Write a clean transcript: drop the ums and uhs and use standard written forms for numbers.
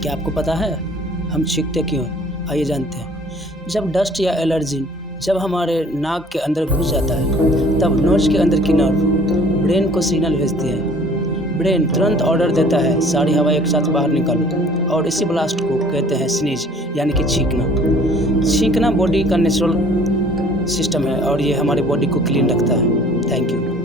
क्या आपको पता है हम छींकते क्यों हैं? आइए जानते हैं। जब डस्ट या एलर्जी जब हमारे नाक के अंदर घुस जाता है तब नोज के अंदर की नर्व ब्रेन को सिग्नल भेजती है। ब्रेन तुरंत ऑर्डर देता है सारी हवा एक साथ बाहर निकालो, और इसी ब्लास्ट को कहते हैं स्नीज यानी कि छींकना। छींकना बॉडी का नेचुरल सिस्टम है और ये हमारी बॉडी को क्लीन रखता है। Thank you.